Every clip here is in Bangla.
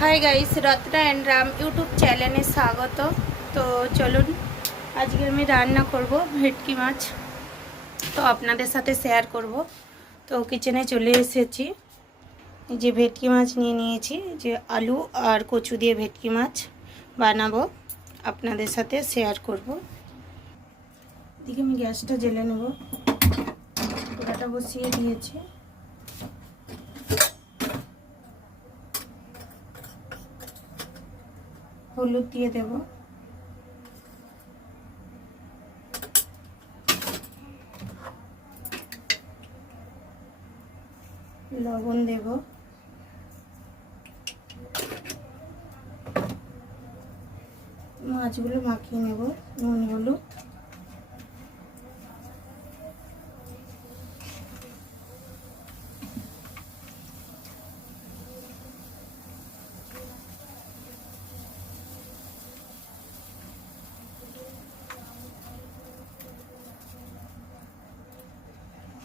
Hi guys, Ratna and Ram YouTube চ্যানেলে স্বাগত। তো চলুন, আজকে আমি রান্না করব ভেটকি মাছ, তো আপনাদের সাথে শেয়ার করব। তো কিচেনে চলে এসেছি, যে ভেটকি মাছ নিয়ে নিয়েছি, যে আলু আর কচু দিয়ে ভেটকি মাছ বানাবো, আপনাদের সাথে শেয়ার করব। এদিকে আমি গ্যাসটা জ্বেলে নেব, কড়াটা বসিয়ে দিয়েছি। হলুদ দিয়ে দেব, লবণ দেব, মাছগুলো মাখিয়ে নেব নুন হলুদ।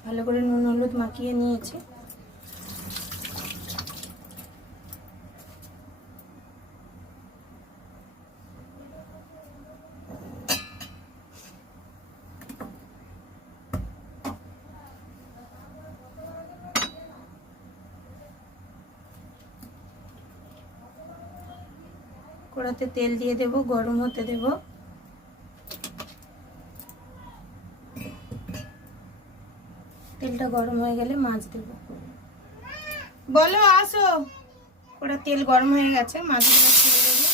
ভালো করে নুন হলুদ মাখিয়ে নিয়েছি। কড়াতে তেল দিয়ে দেব, গরম হতে দেব। তেলটা গরম হয়ে গেলে মাছ দেব। বলো, আসো। কড়া তেল গরম হয়ে গেছে, মাছগুলো ছেড়ে দেবো।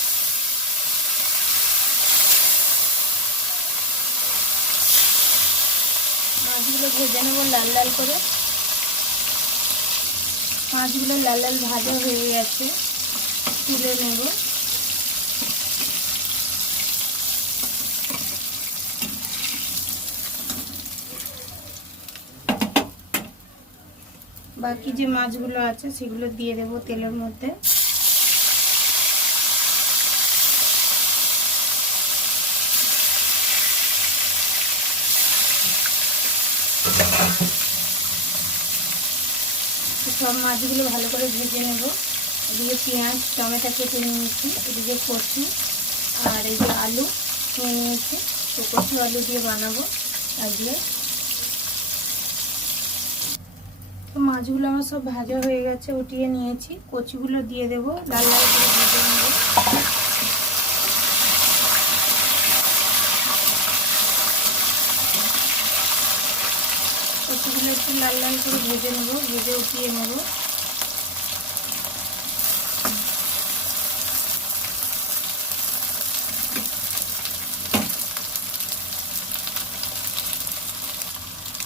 মাছগুলো ভেজে নেবো লাল লাল করে। মাছগুলো লাল লাল ভাজা হয়ে গেছে, তুলে নেব। বাকি যে মাছগুলো আছে সেগুলো দিয়ে দেব তেলের মধ্যে। সব মাছগুলো ভালো করে ভেজে নেব। এদিকে পেঁয়াজ টমেটো কেটে নিয়েছি, এদিকে কচু আর এই যে আলু নিয়ে নিয়েছি। তো কচু আলু দিয়ে বানাবো আজকে। তো মাছগুলো আমার সব ভাজা হয়ে গেছে, উঠিয়ে নিয়েছি। কচুগুলো দিয়ে দেবো, লাল লাল করে ভেজে নেব। কচুগুলো একটু লাল লাল করে ভেজে নেব, ভেজে উঠিয়ে নেব।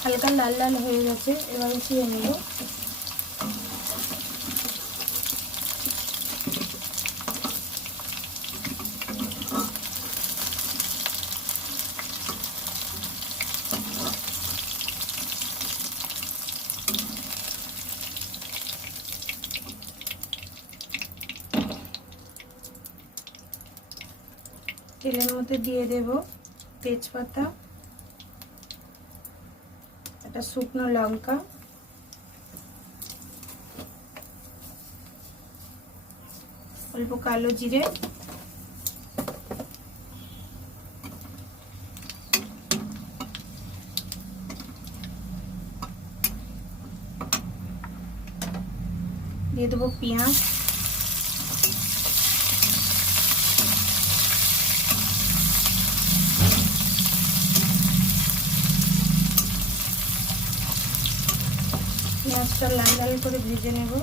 হালকা লাল লাল হয়ে গেছে, এবার উঠিয়ে নেব। তেলের মধ্যে দিয়ে দেব তেজপাতা, একটা শুকনো লঙ্কা, অল্প কালো জিরে, দিয়ে দেবো পেঁয়াজ, পেঁয়াজটা লাল লাল করে ভেজে নেব।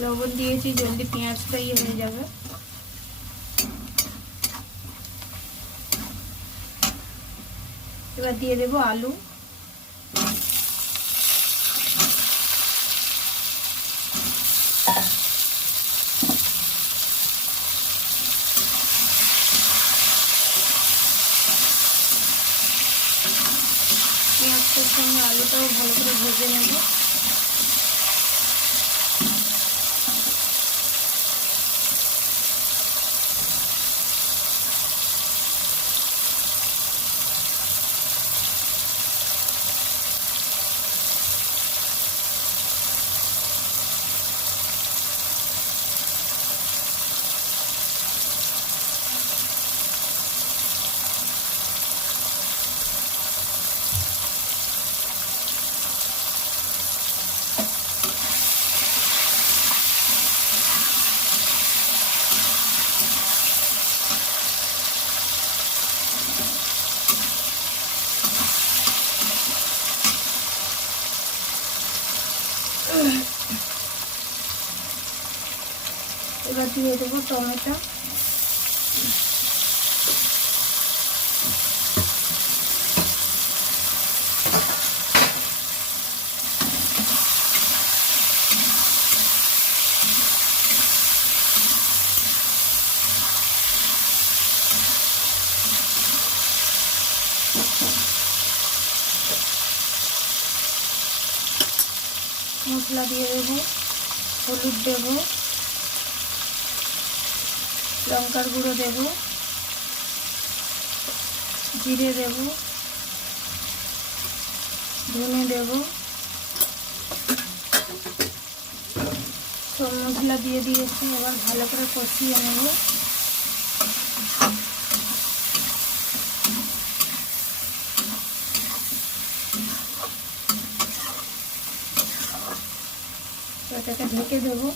লবণ দিয়েছি, জলদি পেঁয়াজটা হয়ে যাবে। এবার দিয়ে দেবো আলু। পেঁয়াজটার সঙ্গে আলুটাও ভালো করে ভেজে নেব। এবার দিয়ে দেবো টমেটো। মশলা দিয়ে দেবো, হলুদ দেবো, লঙ্কার গুঁড়ো দেবো, জিরে দেবো, ধনে দেবো। সব মশলা দিয়ে দিয়েছি, এবার ভালো করে কষিয়ে নেব। এটাকে ঢেকে দেবো।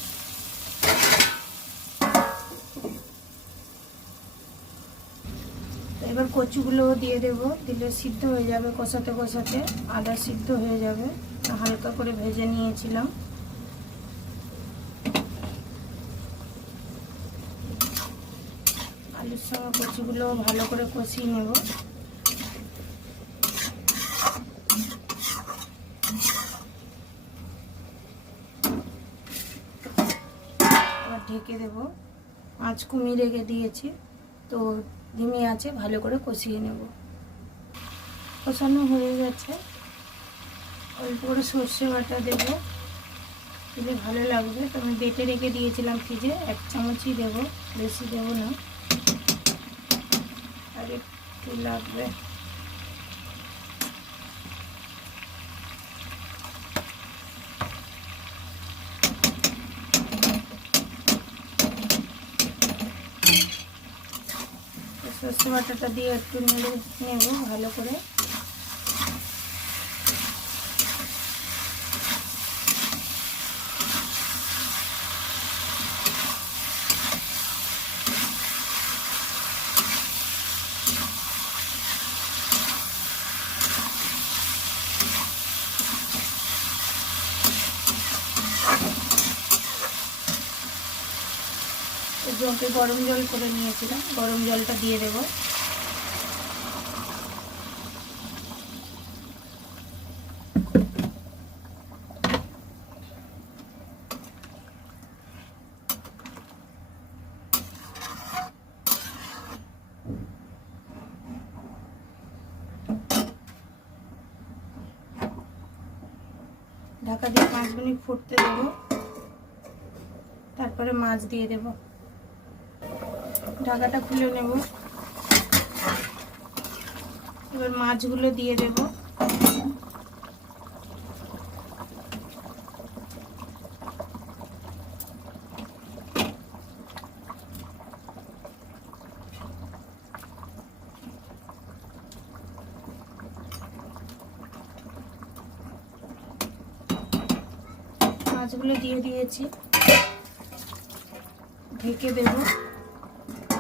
এবার কচুগুলো দিয়ে দেবো, দিলে সিদ্ধ হয়ে যাবে, কষাতে কষাতে আদা সিদ্ধ হয়ে যাবে। হালকা করে ভেজে নিয়েছিলাম। আলুর সঙ্গে কচুগুলো ভালো করে কষিয়ে নেব। এবার ঢেকে দেবো। আঁচ কমিয়ে রেখে দিয়েছি, তো ধিমি আছে, ভালো করে কষিয়ে নেব। কষানো হয়ে গেছে। অল্প করে সর্ষে বাটা দেবো, দিলে ভালো লাগবে। তো আমি বেটে রেখে দিয়েছিলাম ফ্রিজে, 1 চামচই দেবো, বেশি দেবো না, আর একটু লাগবে। সর্ষে বাটাটা দিয়ে একটু নেড়ে নেব ভালো করে। জলকে গরম জল করে নিয়েছিলাম, গরম জলটা দিয়ে দেব। ঢাকা দিয়ে 5 মিনিট ফুটতে দেব, তারপরে মাছ দিয়ে দেব। ঢাকাটা খুলে নেব। এবার মাছগুলো দিয়ে দেব। মাছগুলো দিয়ে দিয়েছি, ঢেকে দেব,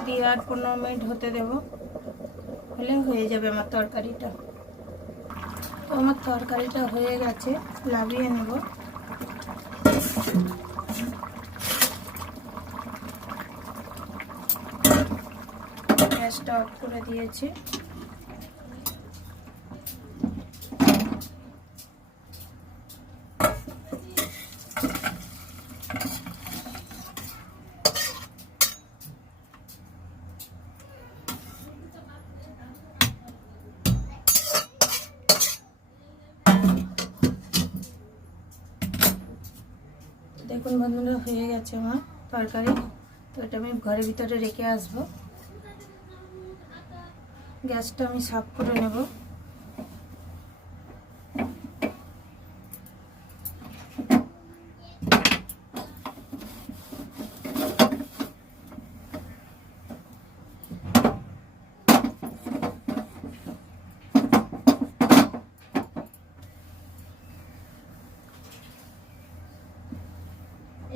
দিয়ে আর 15 মিনিট হতে দেব, হলে হয়ে যাবে আমার তরকারিটা। তো আমার তরকারিটা হয়ে গেছে, নামিয়ে নেব। গ্যাসটা অফ করে দিয়েছি। দেখুন বন্ধুরা, হয়ে গেছে আমার তরকারি। তো এটা আমি ঘরের ভিতরে রেখে আসবো। গ্যাসটা আমি সাফ করে নেব।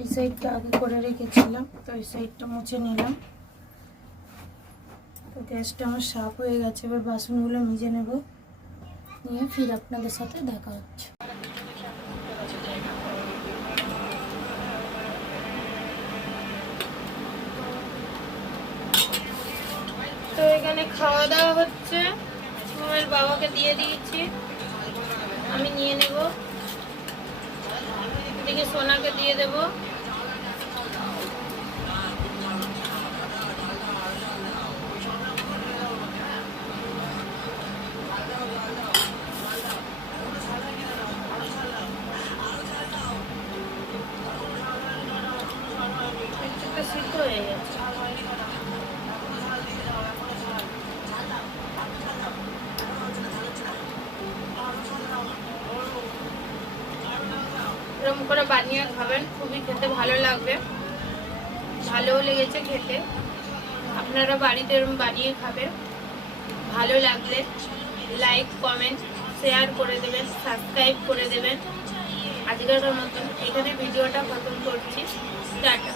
এই সাইডটা আগে করে রেখেছিলাম, তো এই সাইডটা মুছে নিলাম। তো গ্যাসটা আমার সাফ হয়ে গেছে। এবার বাসনগুলো মেজে নেব, নিয়ে ফির আপনাদের সাথে দেখা হচ্ছে। এখানে খাওয়া দাওয়া হচ্ছে, আমার বাবাকে দিয়ে দিয়েছি, আমি নিয়ে নেব, এদিকে সোনাকে দিয়ে দেব। সিদ্ধ হয়ে গেছে। এরকম করে বানিয়ে খাবেন, খুবই খেতে ভালো লাগবে, ভালোও লেগেছে খেতে। আপনারা বাড়িতে এরকম বানিয়ে খাবেন। ভালো লাগলে লাইক কমেন্ট শেয়ার করে দেবেন, সাবস্ক্রাইব করে দেবেন। আজকের মতন এখানে ভিডিওটা খতম করছি। টাটা।